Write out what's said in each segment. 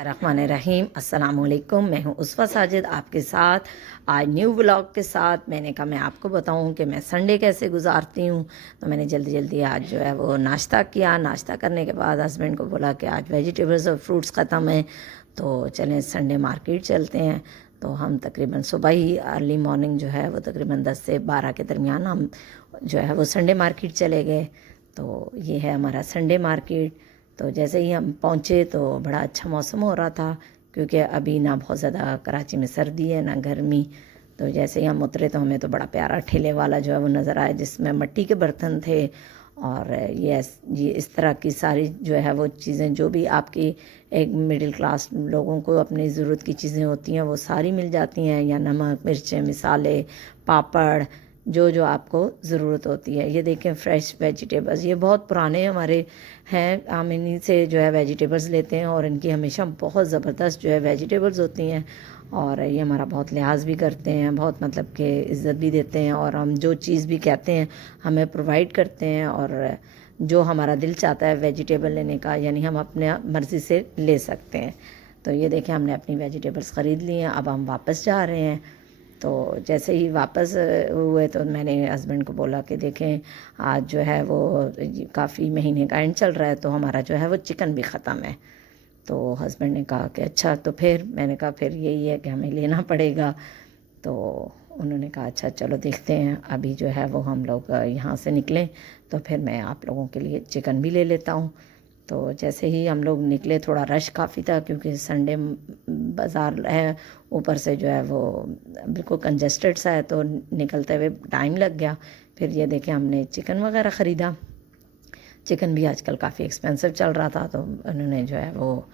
रहीम अस्सलाम वालेकुम। मैं हूँ उसफ़ा साजिद आपके साथ आज न्यू व्लॉग के साथ। मैंने कहा मैं आपको बताऊँ कि मैं संडे कैसे गुजारती हूँ। तो मैंने जल्दी जल्दी आज जो है वो नाश्ता किया। नाश्ता करने के बाद हस्बैंड को बोला कि आज वेजिटेबल्स और फ्रूट्स ख़त्म हैं, तो चलें संडे मार्केट चलते हैं। तो हम तकरीबन सुबह ही अर्ली मॉर्निंग जो है वो तकरीबन 10 से 12 के दरमियान हम जो है वो संडे मार्केट चले गए। तो ये है हमारा संडे मार्केट। तो जैसे ही हम पहुँचे तो बड़ा अच्छा मौसम हो रहा था, क्योंकि अभी ना बहुत ज़्यादा कराची में सर्दी है ना गर्मी। तो जैसे ही हम उतरे तो हमें तो बड़ा प्यारा ठेले वाला जो है वो नज़र आया, जिसमें मिट्टी के बर्तन थे और ये इस तरह की सारी जो है वो चीज़ें जो भी आपकी एक मिडिल क्लास लोगों को अपनी ज़रूरत की चीज़ें होती हैं वो सारी मिल जाती हैं, या नमक मिर्चें मिसाले पापड़ जो जो आपको ज़रूरत होती है। ये देखें फ्रेश वेजिटेबल्स, ये बहुत पुराने हमारे हैं, हम इन्हीं से जो है वेजिटेबल्स लेते हैं और इनकी हमेशा बहुत ज़बरदस्त जो है वेजिटेबल्स होती हैं। और ये हमारा बहुत लिहाज भी करते हैं, बहुत मतलब कि इज़्ज़त भी देते हैं, और हम जो चीज़ भी कहते हैं हमें प्रोवाइड करते हैं। और जो हमारा दिल चाहता है वेजिटेबल लेने का, यानी हम अपने मर्ज़ी से ले सकते हैं। तो ये देखें हमने अपनी वेजिटेबल्स ख़रीद ली हैं, अब हम वापस जा रहे हैं। तो जैसे ही वापस हुए तो मैंने हस्बैंड को बोला कि देखें आज जो है वो काफ़ी महीने का एंड चल रहा है, तो हमारा जो है वो चिकन भी ख़त्म है। तो हस्बैंड ने कहा कि अच्छा, तो फिर मैंने कहा फिर यही है कि हमें लेना पड़ेगा। तो उन्होंने कहा अच्छा चलो देखते हैं, अभी जो है वो हम लोग यहाँ से निकलें तो फिर मैं आप लोगों के लिए चिकन भी ले लेता हूँ। तो जैसे ही हम लोग निकले थोड़ा रश काफ़ी था, क्योंकि संडे बाज़ार है, ऊपर से जो है वो बिल्कुल कंजस्टेड सा है, तो निकलते हुए टाइम लग गया। फिर ये देखें हमने चिकन वगैरह ख़रीदा। चिकन भी आजकल काफ़ी एक्सपेंसिव चल रहा था, तो उन्होंने जो है वो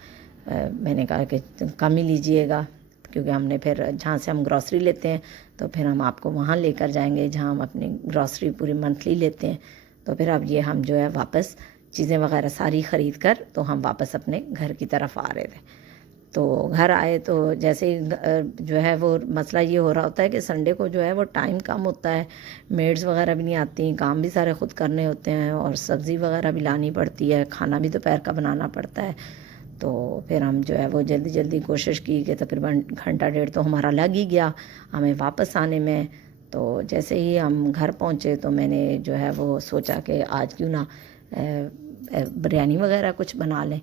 मैंने कहा कि कम ही लीजिएगा, क्योंकि हमने फिर जहाँ से हम ग्रॉसरी लेते हैं तो फिर हम आपको वहाँ लेकर जाएंगे जहाँ हम अपनी ग्रॉसरी पूरी मंथली लेते हैं। तो फिर अब ये हम जो है वापस चीज़ें वगैरह सारी ख़रीद कर तो हम वापस अपने घर की तरफ आ रहे थे। तो घर आए तो जैसे ही जो है वो मसला ये हो रहा होता है कि संडे को जो है वो टाइम कम होता है, मेड्स वगैरह भी नहीं आती, काम भी सारे ख़ुद करने होते हैं और सब्ज़ी वगैरह भी लानी पड़ती है, खाना भी दोपहर का बनाना पड़ता है। तो फिर हम जो है वो जल्दी जल्दी कोशिश की कि तकरीबन घंटा डेढ़ तो हमारा लग ही गया हमें वापस आने में। तो जैसे ही हम घर पहुँचे तो मैंने जो है वो सोचा कि आज क्यों ना बिरयानी वगैरह कुछ बना लें।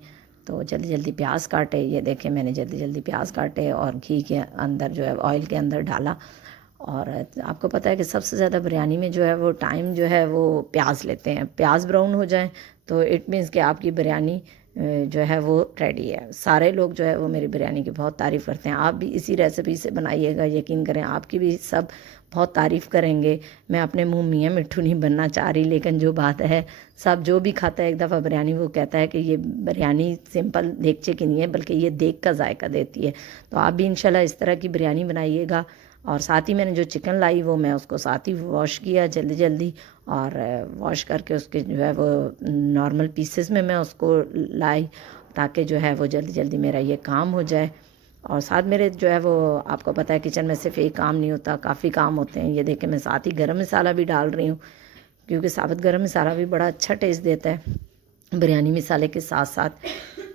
तो जल्दी जल्दी प्याज काटे, ये देखें मैंने जल्दी जल्दी प्याज काटे और घी के अंदर जो है ऑयल के अंदर डाला। और आपको पता है कि सबसे ज़्यादा बिरयानी में जो है वो टाइम जो है वो प्याज लेते हैं। प्याज ब्राउन हो जाए तो इट मीन्स कि आपकी बिरयानी जो है वो रेडी है। सारे लोग जो है वो मेरी बिरयानी की बहुत तारीफ़ करते हैं। आप भी इसी रेसिपी से बनाइएगा, यकीन करें आपकी भी सब बहुत तारीफ़ करेंगे। मैं अपने मुंह मियाँ मिट्ठू नहीं बनना चाह रही, लेकिन जो बात है सब जो भी खाता है एक दफ़ा बिरयानी वो कहता है कि ये बिरयानी सिंपल देगचे की नहीं है, बल्कि ये देग का जायका देती है। तो आप भी इंशाल्लाह इस तरह की बिरयानी बनाइएगा। और साथ ही मैंने जो चिकन लाई वो मैं उसको साथ ही वॉश किया जल्दी जल्दी, और वॉश करके उसके जो है वो नॉर्मल पीसेस में मैं उसको लाई, ताकि जो है वो जल्दी जल्दी मेरा ये काम हो जाए। और साथ मेरे जो है वो आपको पता है किचन में सिर्फ एक काम नहीं होता, काफ़ी काम होते हैं। ये देखें मैं साथ ही गरम मसाला भी डाल रही हूँ, क्योंकि साबुत गरम मसाला भी बड़ा अच्छा टेस्ट देता है बिरयानी मसाले के साथ साथ।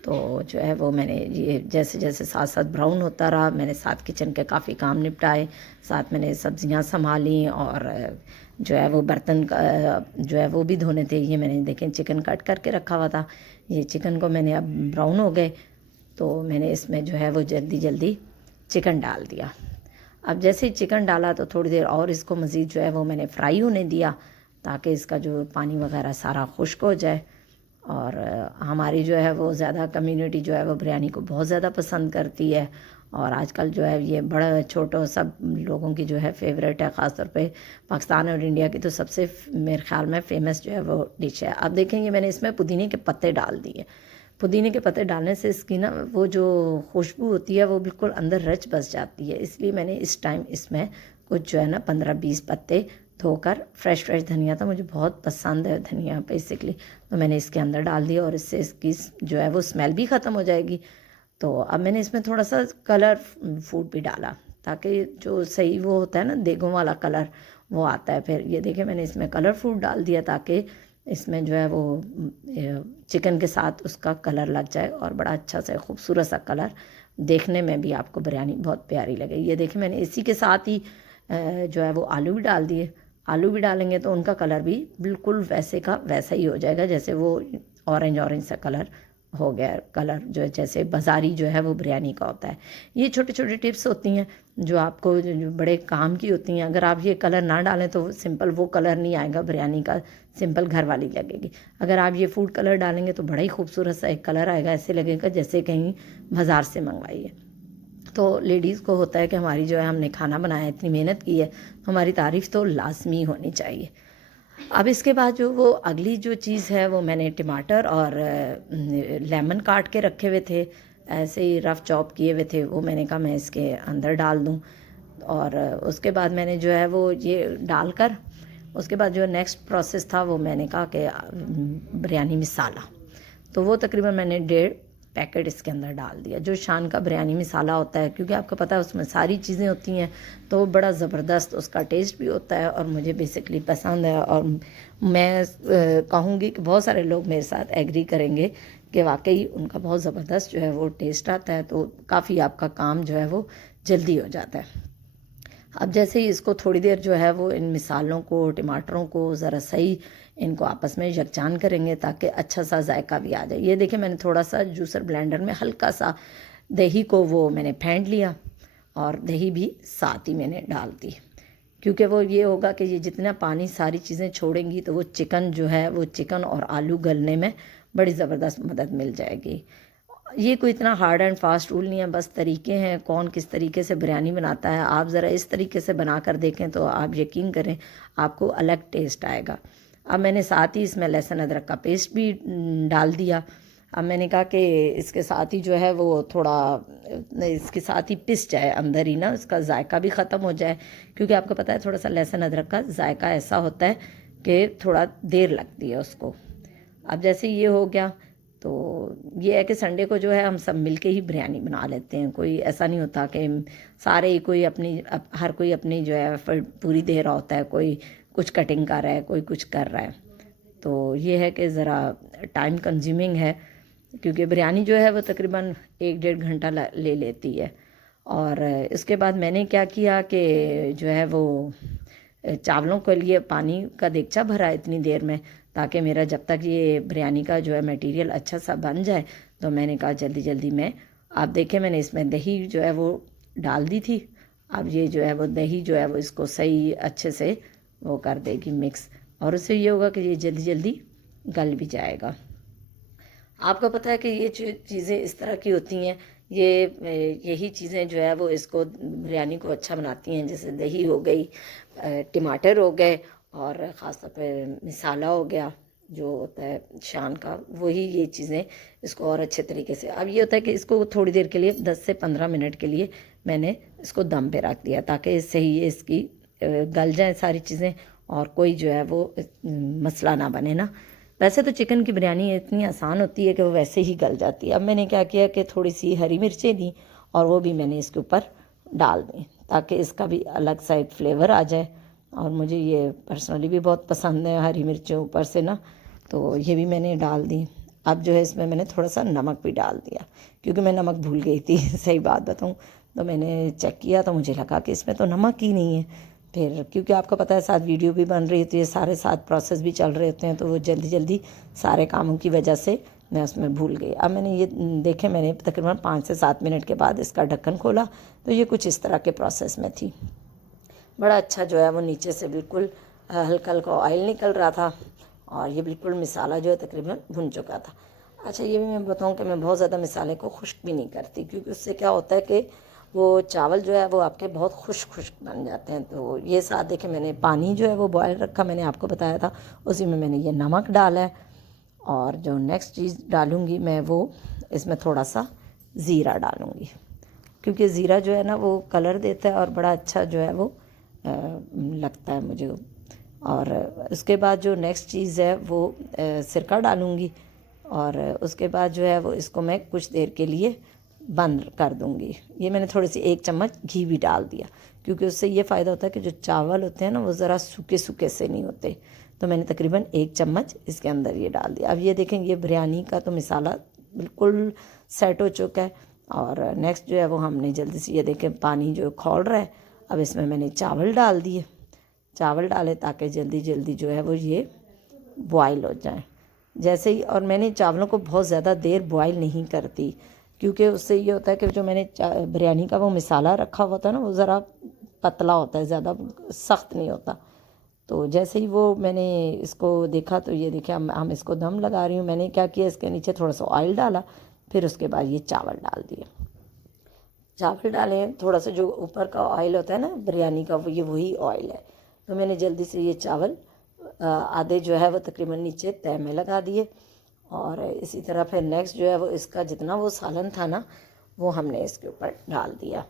तो जो है वो मैंने ये जैसे जैसे साथ साथ ब्राउन होता रहा, मैंने साथ किचन के काफ़ी काम निपटाए, साथ मैंने सब्जियां संभाली, और जो है वो बर्तन का जो है वो भी धोने थे। ये मैंने देखें चिकन कट करके रखा हुआ था, ये चिकन को मैंने अब ब्राउन हो गए तो मैंने इसमें जो है वो जल्दी जल्दी चिकन डाल दिया। अब जैसे ही चिकन डाला तो थोड़ी देर और इसको मज़ीद जो है वो मैंने फ्राई होने दिया, ताकि इसका जो पानी वगैरह सारा खुश्क हो जाए। और हमारी जो है वो ज़्यादा कम्युनिटी जो है वो बिरयानी को बहुत ज़्यादा पसंद करती है, और आजकल जो है ये बड़ा छोटा सब लोगों की जो है फेवरेट है। ख़ास तौर पे पाकिस्तान और इंडिया की तो सबसे मेरे ख्याल में फ़ेमस जो है वो डिश है। अब देखेंगे मैंने इसमें पुदीने के पत्ते डाल दिए। पुदीने के पत्ते डालने से इसकी ना वो जो खुशबू होती है वो बिल्कुल अंदर रच बस जाती है, इसलिए मैंने इस टाइम इसमें कुछ जो है ना 15-20 पत्ते धोकर, फ्रेश फ्रेश धनिया था, मुझे बहुत पसंद है धनिया बेसिकली, तो मैंने इसके अंदर डाल दिया, और इससे इसकी जो है वो स्मेल भी ख़त्म हो जाएगी। तो अब मैंने इसमें थोड़ा सा कलर फूड भी डाला, ताकि जो सही वो होता है ना देगों वाला कलर वो आता है। फिर ये देखिए मैंने इसमें कलर फूड डाल दिया, ताकि इसमें जो है वो चिकन के साथ उसका कलर लग जाए और बड़ा अच्छा सा खूबसूरत सा कलर, देखने में भी आपको बिरयानी बहुत प्यारी लगे। ये देखिए मैंने इसी के साथ ही जो है वो आलू भी डाल दिए। आलू भी डालेंगे तो उनका कलर भी बिल्कुल वैसे का वैसा ही हो जाएगा जैसे वो ऑरेंज ऑरेंज सा कलर हो गया, कलर जो है जैसे बाज़ारी जो है वो बिरयानी का होता है। ये छोटे छोटे टिप्स होती हैं जो आपको जो बड़े काम की होती हैं। अगर आप ये कलर ना डालें तो सिंपल वो कलर नहीं आएगा बिरयानी का, सिंपल घर वाली लगेगी। अगर आप ये फूड कलर डालेंगे तो बड़ा ही खूबसूरत सा एक कलर आएगा, ऐसे लगेगा जैसे कहीं बाज़ार से मंगवाई है। तो लेडीज़ को होता है कि हमारी जो है हमने खाना बनाया, इतनी मेहनत की है, तो हमारी तारीफ़ तो लाजमी होनी चाहिए। अब इसके बाद जो वो अगली जो चीज़ है वो मैंने टमाटर और लेमन काट के रखे हुए थे, ऐसे ही रफ़ चॉप किए हुए थे, वो मैंने कहा मैं इसके अंदर डाल दूँ। और उसके बाद मैंने जो है वो ये डालकर उसके बाद जो नेक्स्ट प्रोसेस था वो मैंने कहा कि बिरयानी मसाला, तो वो तकरीबन मैंने 1.5 पैकेट इसके अंदर डाल दिया, जो शान का बिरयानी मसाला होता है, क्योंकि आपको पता है उसमें सारी चीज़ें होती हैं तो बड़ा ज़बरदस्त उसका टेस्ट भी होता है और मुझे बेसिकली पसंद है। और मैं कहूँगी कि बहुत सारे लोग मेरे साथ एग्री करेंगे कि वाकई उनका बहुत ज़बरदस्त जो है वो टेस्ट आता है, तो काफ़ी आपका काम जो है वो जल्दी हो जाता है। अब जैसे ही इसको थोड़ी देर जो है वो इन मिसालों को, टमाटरों को ज़रा सही इनको आपस में यकजान करेंगे ताकि अच्छा सा जायका भी आ जाए। ये देखिए मैंने थोड़ा सा जूसर ब्लेंडर में हल्का सा दही को वो मैंने फेंट लिया और दही भी साथ ही मैंने डाल दी, क्योंकि वो ये होगा कि ये जितना पानी सारी चीज़ें छोड़ेंगी तो वो चिकन जो है वो चिकन और आलू गलने में बड़ी ज़बरदस्त मदद मिल जाएगी। ये कोई इतना हार्ड एंड फास्ट रूल नहीं है, बस तरीके हैं कौन किस तरीके से बिरयानी बनाता है। आप ज़रा इस तरीके से बना कर देखें तो आप यकीन करें आपको अलग टेस्ट आएगा। अब मैंने साथ ही इसमें लहसुन अदरक का पेस्ट भी डाल दिया। अब मैंने कहा कि इसके साथ ही जो है वो थोड़ा इसके साथ ही पिस जाए अंदर ही ना, उसका जायका भी ख़त्म हो जाए, क्योंकि आपको पता है थोड़ा सा लहसुन अदरक का जायका ऐसा होता है कि थोड़ा देर लगती है उसको। अब जैसे ये हो गया तो ये है कि संडे को जो है हम सब मिलके ही बिरयानी बना लेते हैं। कोई ऐसा नहीं होता कि सारे ही कोई हर कोई अपनी जो है एफर्ट पूरी दे रहा होता है, कोई कुछ कटिंग कर रहा है, कोई कुछ कर रहा है। तो ये है कि ज़रा टाइम कंज्यूमिंग है, क्योंकि बिरयानी जो है वो तकरीबन 1-1.5 घंटा ले लेती है। और इसके बाद मैंने क्या किया कि जो है वो चावलों के लिए पानी का देगचा भरा इतनी देर में, ताकि मेरा जब तक ये बिरयानी का जो है मटेरियल अच्छा सा बन जाए, तो मैंने कहा जल्दी जल्दी में आप देखें मैंने इसमें दही जो है वो डाल दी थी। अब ये जो है वो दही जो है वो इसको सही अच्छे से वो कर देगी मिक्स, और उससे ये होगा कि ये जल्दी जल्दी गल भी जाएगा। आपको पता है कि ये चीज़ें इस तरह की होती हैं, यही चीज़ें जो है वो इसको बिरयानी को अच्छा बनाती हैं। जैसे दही हो गई, टमाटर हो गए, और ख़ास तौर पे मसाला हो गया जो होता है शान का, वही ये चीज़ें इसको और अच्छे तरीके से। अब ये होता है कि इसको थोड़ी देर के लिए 10 से 15 मिनट के लिए मैंने इसको दम पे रख दिया, ताकि इससे ही इसकी गल जाए सारी चीज़ें और कोई जो है वो मसला ना बने ना। वैसे तो चिकन की बिरयानी इतनी आसान होती है कि वो वैसे ही गल जाती है। अब मैंने क्या किया कि थोड़ी सी हरी मिर्चें दी और वो भी मैंने इसके ऊपर डाल दी, ताकि इसका भी अलग सा एक फ्लेवर आ जाए। और मुझे ये पर्सनली भी बहुत पसंद है हरी मिर्चें ऊपर से ना, तो ये भी मैंने डाल दी। अब जो है इसमें मैंने थोड़ा सा नमक भी डाल दिया, क्योंकि मैं नमक भूल गई थी सही बात बताऊँ तो मैंने चेक किया तो मुझे लगा कि इसमें तो नमक ही नहीं है। फिर क्योंकि आपको पता है साथ वीडियो भी बन रही होती है, सारे साथ प्रोसेस भी चल रहे होते हैं, तो वो जल्दी जल्दी सारे कामों की वजह से मैं उसमें भूल गई। अब मैंने ये देखे मैंने तकरीबन 5 से 7 मिनट के बाद इसका ढक्कन खोला तो ये कुछ इस तरह के प्रोसेस में थी। बड़ा अच्छा जो है वो नीचे से बिल्कुल हल्का हल्का ऑयल निकल रहा था और ये बिल्कुल मसाला जो है तकरीबन भुन चुका था। अच्छा ये भी मैं बताऊँ कि मैं बहुत ज़्यादा मसाले को खुश्क भी नहीं करती, क्योंकि उससे क्या होता है कि वो चावल जो है वो आपके बहुत खुश्क बन जाते हैं। तो ये साथ देखें मैंने पानी जो है वो बॉयल रखा, मैंने आपको बताया था, उसी में मैंने ये नमक डाला है। और जो नेक्स्ट चीज़ डालूँगी मैं वो इसमें थोड़ा सा ज़ीरा डालूँगी, क्योंकि ज़ीरा जो है ना वो कलर देता है और बड़ा अच्छा जो है वो लगता है मुझे। और उसके बाद जो नेक्स्ट चीज़ है वो सिरका डालूँगी, और उसके बाद जो है वो इसको मैं कुछ देर के लिए बंद कर दूँगी। ये मैंने थोड़ी सी 1 चम्मच घी भी डाल दिया, क्योंकि उससे ये फ़ायदा होता है कि जो चावल होते हैं ना वो ज़रा सूखे सूखे से नहीं होते, तो मैंने तकरीबन 1 चम्मच इसके अंदर ये डाल दिया। अब ये देखें ये बिरयानी का तो मसाला बिल्कुल सेट हो चुका है। और नेक्स्ट जो है वो हमने जल्दी से ये देखें पानी जो खौल रहा है, अब इसमें मैंने चावल डाल दिए। चावल डाले ताकि जल्दी जल्दी जो है वो ये बॉयल हो जाए जैसे ही। और मैंने चावलों को बहुत ज़्यादा देर बॉयल नहीं करती, क्योंकि उससे ये होता है कि जो मैंने बिरयानी का वो मसाला रखा हुआ था ना, वो ज़रा पतला होता है, ज़्यादा सख्त नहीं होता। तो जैसे ही वो मैंने इसको देखा तो ये देखिए हम इसको दम लगा रही हूँ। मैंने क्या किया, इसके नीचे थोड़ा सा ऑयल डाला, फिर उसके बाद ये चावल डाल दिए। चावल डाले, थोड़ा सा जो ऊपर का ऑयल होता है ना बिरयानी का, वो ये वही ऑयल है। तो मैंने जल्दी से ये चावल आधे जो है वो तकरीबन नीचे तय में लगा दिए। और इसी तरह फिर नेक्स्ट जो है वो इसका जितना वो सालन था ना, वो हमने इसके ऊपर डाल दिया।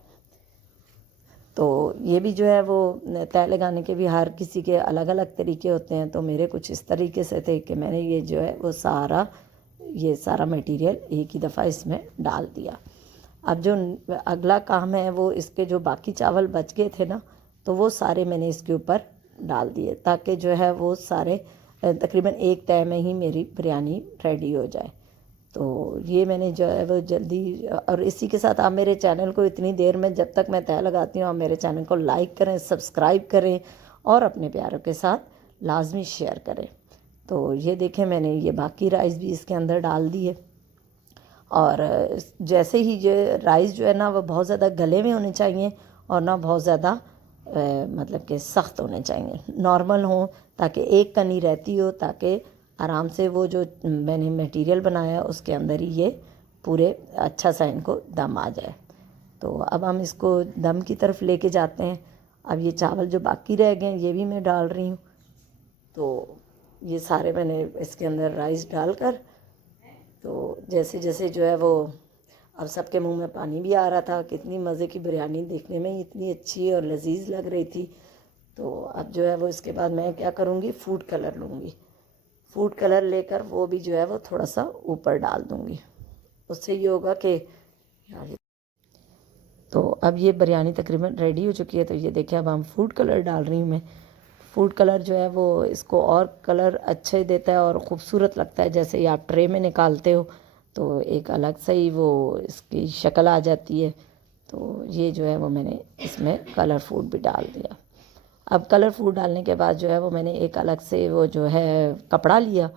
तो ये भी जो है वो तय लगाने के भी हर किसी के अलग अलग तरीके होते हैं। तो मेरे कुछ इस तरीके से थे कि मैंने ये जो है वो सारा मटेरियल एक ही दफ़ा इसमें डाल दिया। अब जो अगला काम है वो इसके जो बाकी चावल बच गए थे ना, तो वो सारे मैंने इसके ऊपर डाल दिए ताकि जो है वो सारे तकरीबन एक तय में ही मेरी बिरयानी रेडी हो जाए। तो ये मैंने जो है वो जल्दी, और इसी के साथ आप मेरे चैनल को इतनी देर में जब तक मैं तय लगाती हूँ, आप मेरे चैनल को लाइक करें, सब्सक्राइब करें और अपने प्यारों के साथ लाजमी शेयर करें। तो ये देखें मैंने ये बाकी राइस भी इसके अंदर डाल दिए। और जैसे ही ये राइस जो है ना वो बहुत ज़्यादा गले में होने चाहिए और ना बहुत ज़्यादा मतलब कि सख्त होने चाहिए, नॉर्मल हो, ताकि एक कनी रहती हो, ताकि आराम से वो जो मैंने मटेरियल बनाया उसके अंदर ही ये पूरे अच्छा सा इनको दम आ जाए। तो अब हम इसको दम की तरफ लेके जाते हैं। अब ये चावल जो बाकी रह गए ये भी मैं डाल रही हूँ। तो ये सारे मैंने इसके अंदर राइस डालकर, तो जैसे जैसे जो है वो अब सबके मुंह में पानी भी आ रहा था, कितनी मज़े की बिरयानी, देखने में ही इतनी अच्छी और लजीज लग रही थी। तो अब जो है वो इसके बाद मैं क्या करूँगी, फूड कलर लूँगी। फूड कलर लेकर वो भी जो है वो थोड़ा सा ऊपर डाल दूँगी। उससे ये होगा कि यार, तो अब ये बिरयानी तकरीबन रेडी हो चुकी है। तो ये देखिए अब हम फूड कलर डाल रही हूँ मैं। फूड कलर जो है वो इसको और कलर अच्छे देता है और ख़ूबसूरत लगता है। जैसे ही आप ट्रे में निकालते हो तो एक अलग से ही वो इसकी शक्ल आ जाती है। तो ये जो है वो मैंने इसमें कलर फूड भी डाल दिया। अब कलर फूड डालने के बाद जो है वो मैंने एक अलग से वो जो है कपड़ा लिया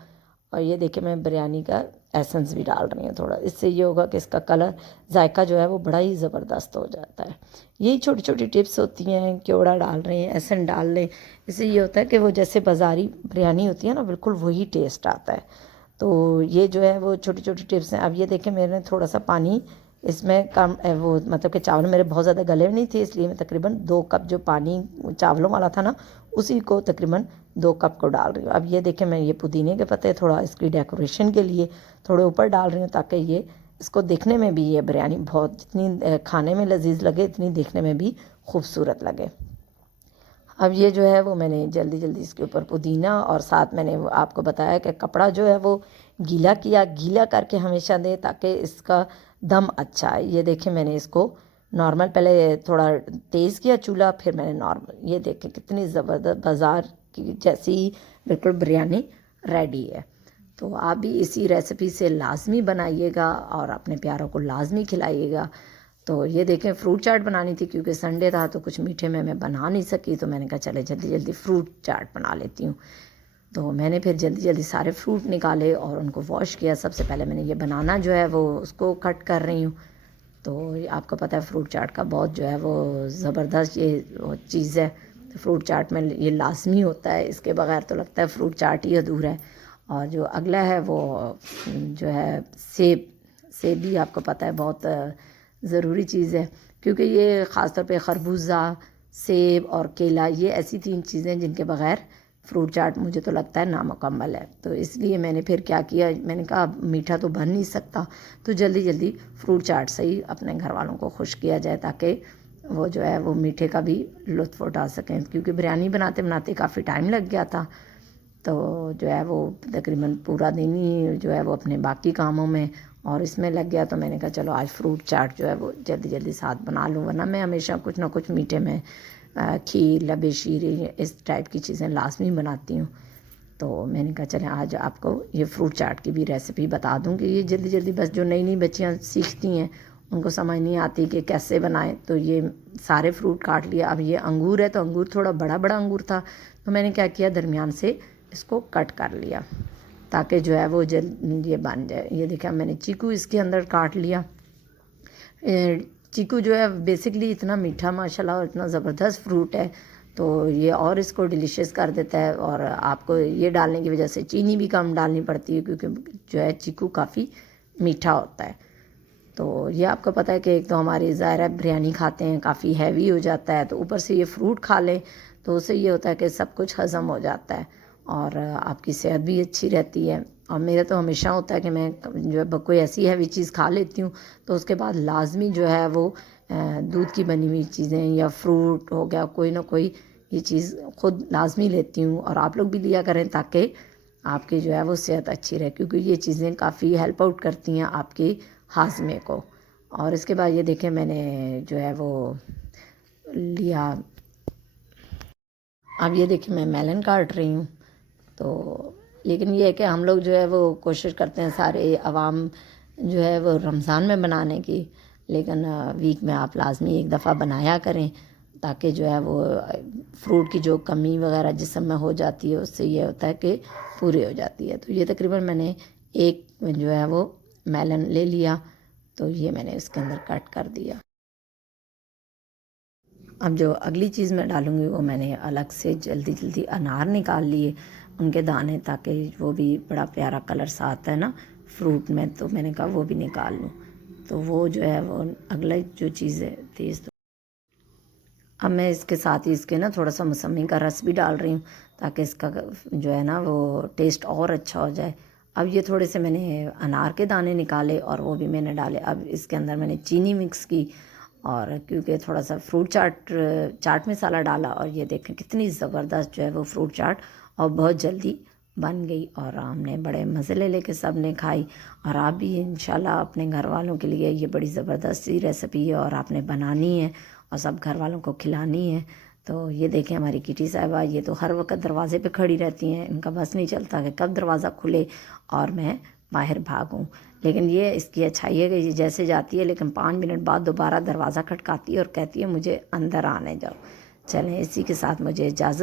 और ये देखिए मैं बिरयानी का एसेंस भी डाल रही हूँ थोड़ा। इससे ये होगा कि इसका कलर जायका जो है वो बड़ा ही ज़बरदस्त हो जाता है। यही छोटी छोटी टिप्स होती हैं, केवड़ा डाल रहे हैं, एसेंस डाल लें, इससे ये होता है कि वो जैसे बाज़ारी बिरयानी होती है ना, बिल्कुल वही टेस्ट आता है। तो ये जो है वो छोटी छोटी टिप्स हैं। अब ये देखें मैंने थोड़ा सा पानी इसमें कम वो मतलब कि चावल मेरे बहुत ज़्यादा गले नहीं थे, इसलिए मैं तकरीबन 2 कप जो पानी चावलों वाला था ना, उसी को तकरीबन 2 कप को डाल रही हूँ। अब ये देखें मैं ये पुदीने के पत्ते थोड़ा इसकी डेकोरेशन के लिए थोड़े ऊपर डाल रही हूँ, ताकि ये इसको देखने में भी ये बिरयानी बहुत जितनी खाने में लजीज लगे इतनी देखने में भी खूबसूरत लगे। अब ये जो है वो मैंने जल्दी जल्दी इसके ऊपर पुदीना और साथ मैंने वो आपको बताया कि कपड़ा जो है वो गीला किया, गीला करके हमेशा दें ताकि इसका दम अच्छा है। ये देखें मैंने इसको नॉर्मल पहले थोड़ा तेज़ किया चूल्हा, फिर मैंने नॉर्मल, ये देखें कितनी ज़बरदस्त बाज़ार की जैसी बिल्कुल बिरयानी रेडी है। तो आप भी इसी रेसिपी से लाजमी बनाइएगा और अपने प्यारों को लाजमी खिलाइएगा। तो ये देखें फ्रूट चाट बनानी थी, क्योंकि संडे था तो कुछ मीठे में मैं बना नहीं सकी, तो मैंने कहा चले जल्दी जल्दी फ्रूट चाट बना लेती हूँ। तो मैंने फिर जल्दी जल्दी सारे फ्रूट निकाले और उनको वॉश किया। सबसे पहले मैंने ये बनाना जो है वो उसको कट कर रही हूँ। तो आपको पता है फ्रूट चाट का बहुत जो है वो ज़बरदस्त ये चीज़ है। तो फ्रूट चाट में ये लाजमी होता है, इसके बगैर तो लगता है फ्रूट चाट ही अधूरा है। और जो अगला है वो जो है सेब। सेब भी आपको पता है बहुत ज़रूरी चीज़ है, क्योंकि ये ख़ास तौर पे खरबूजा, सेब और केला, ये ऐसी 3 चीज़ें जिनके बगैर फ्रूट चाट मुझे तो लगता है नामुकम्मल है। तो इसलिए मैंने फिर क्या किया, मैंने कहा मीठा तो बन नहीं सकता, तो जल्दी जल्दी फ्रूट चाट से ही अपने घर वालों को खुश किया जाए, ताकि वो जो है वो मीठे का भी लुत्फ़ उठा सकें। क्योंकि बिरयानी बनाते बनाते काफ़ी टाइम लग गया था, तो जो है वो तकरीबन पूरा दिन ही जो है वो अपने बाकी कामों में और इसमें लग गया। तो मैंने कहा चलो आज फ्रूट चाट जो है वो जल्दी जल्दी साथ बना लूँ, वरना मैं हमेशा कुछ ना कुछ मीठे में खीर, लबे शीरे, इस टाइप की चीज़ें लाजमी बनाती हूँ। तो मैंने कहा चलें आज आपको ये फ्रूट चाट की भी रेसिपी बता दूं कि ये जल्दी जल्दी बस जो नई नई बच्चियां सीखती हैं उनको समझ नहीं आती कि कैसे बनाएं। तो ये सारे फ्रूट काट लिया। अब ये अंगूर है तो अंगूर थोड़ा बड़ा बड़ा अंगूर था, तो मैंने क्या किया दरमियान से इसको कट कर लिया ताकि जो है वो जल्द ये बन जाए। ये देखा मैंने चीकू इसके अंदर काट लिया। चीकू जो है बेसिकली इतना मीठा माशाल्लाह और इतना ज़बरदस्त फ्रूट है, तो ये और इसको डिलीशियस कर देता है। और आपको ये डालने की वजह से चीनी भी कम डालनी पड़ती है क्योंकि जो है चीकू काफ़ी मीठा होता है। तो ये आपको पता है कि एक तो हमारी ज़ाहिर है बिरयानी खाते हैं काफ़ी हैवी हो जाता है, तो ऊपर से ये फ्रूट खा लें तो उससे ये होता है कि सब कुछ हज़म हो जाता है और आपकी सेहत भी अच्छी रहती है। और मेरा तो हमेशा होता है कि मैं जो है कोई ऐसी हैवी चीज़ खा लेती हूँ तो उसके बाद लाजमी जो है वो दूध की बनी हुई चीज़ें या फ्रूट हो गया कोई ना कोई ये चीज़ खुद लाजमी लेती हूँ। और आप लोग भी लिया करें ताकि आपकी जो है वो सेहत अच्छी रहे, क्योंकि ये चीज़ें काफ़ी हेल्प आउट करती हैं आपके हाजमे को। और इसके बाद ये देखें मैंने जो है वो लिया। अब ये देखिए मैं मेलन काट रही हूँ। तो लेकिन ये है कि हम लोग जो है वो कोशिश करते हैं सारे अवाम जो है वो रमज़ान में बनाने की, लेकिन वीक में आप लाजमी एक दफ़ा बनाया करें ताकि जो है वो फ्रूट की जो कमी वगैरह जिस्म में हो जाती है उससे ये होता है कि पूरी हो जाती है। तो ये तकरीबन मैंने एक जो है वो मेलन ले लिया, तो ये मैंने इसके अंदर कट कर दिया। अब जो अगली चीज़ मैं डालूँगी वो मैंने अलग से जल्दी जल्दी अनार निकाल लिए उनके दाने, ताकि वो भी बड़ा प्यारा कलर सा आता है ना फ्रूट में, तो मैंने कहा वो भी निकाल लूँ। तो वो जो है वो अगला जो चीज़ है तेज़। तो अब मैं इसके साथ ही इसके ना थोड़ा सा मौसमी का रस भी डाल रही हूँ ताकि इसका जो है ना वो टेस्ट और अच्छा हो जाए। अब ये थोड़े से मैंने अनार के दाने निकाले और वो भी मैंने डाले। अब इसके अंदर मैंने चीनी मिक्स की और क्योंकि थोड़ा सा फ्रूट चाट मसाला डाला और ये देखें कितनी ज़बरदस्त जो है वो फ्रूट चाट और बहुत जल्दी बन गई और हमने बड़े मज़े ले लेके सब ने खाई। और आप भी इंशाल्लाह अपने घर वालों के लिए ये बड़ी ज़बरदस्त सी रेसिपी है और आपने बनानी है और सब घर वालों को खिलानी है। तो ये देखें हमारी किटी साहिबा ये तो हर वक्त दरवाजे पे खड़ी रहती हैं, इनका बस नहीं चलता कि कब दरवाज़ा खुले और मैं बाहर भागूं। लेकिन ये इसकी अच्छाई है कि ये जैसे जाती है लेकिन 5 मिनट बाद दोबारा दरवाज़ा खटकाती है और कहती है मुझे अंदर आने जाओ। चलें इसी के साथ मुझे इजाज़त।